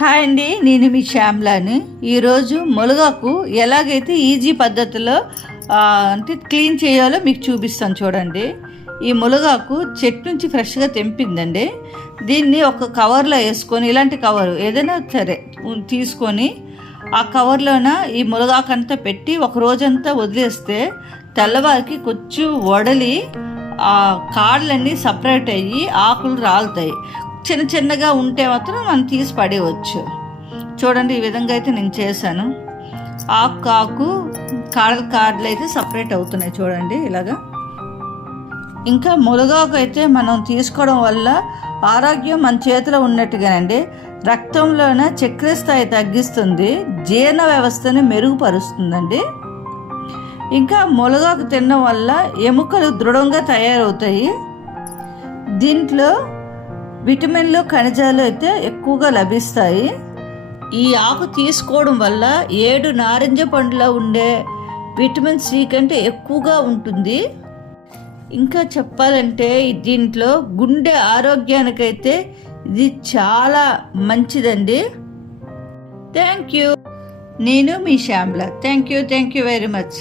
Hi అండి, నేను మీ శ్యామ్లాని. ఈరోజు మునగాకు ఎలాగైతే ఈజీ పద్ధతిలో అంటే క్లీన్ చేయాలో మీకు చూపిస్తాను చూడండి. ఈ మునగాకు చెట్టు నుంచి ఫ్రెష్గా తెంపిందండి. దీన్ని ఒక కవర్లో వేసుకొని, ఇలాంటి కవరు ఏదైనా సరే తీసుకొని ఆ కవర్లోన ఈ మునగాకు అంతా పెట్టి ఒక రోజంతా వదిలేస్తే తెల్లవారికి కొంచెం వడలి ఆ కాళ్ళన్నీ సపరేట్ అయ్యి ఆకులు రాలుతాయి. చిన్న చిన్నగా ఉంటే మాత్రం మనం తీసి పడేయవచ్చు. చూడండి, ఈ విధంగా అయితే నేను చేశాను. ఆకు కాడలు అయితే సపరేట్ అవుతున్నాయి చూడండి ఇలాగా. ఇంకా మునగాకు అయితే మనం తీసుకోవడం వల్ల ఆరోగ్యం మన చేతిలో ఉన్నట్టుగానండి. రక్తంలోన చక్కెర స్థాయి తగ్గిస్తుంది, జీర్ణ వ్యవస్థని మెరుగుపరుస్తుందండి. ఇంకా మునగాకు తినడం వల్ల ఎముకలు దృఢంగా తయారవుతాయి. దీంట్లో విటమిన్లు ఖనిజాలు అయితే ఎక్కువగా లభిస్తాయి. ఈ ఆకు తీసుకోవడం వల్ల 7 నారింజ పండులో ఉండే విటమిన్ సి కంటే ఎక్కువగా ఉంటుంది. ఇంకా చెప్పాలంటే దీంట్లో గుండె ఆరోగ్యానికైతే ఇది చాలా మంచిదండి. Thank you. నేను మీ Shyamala. Thank you very much.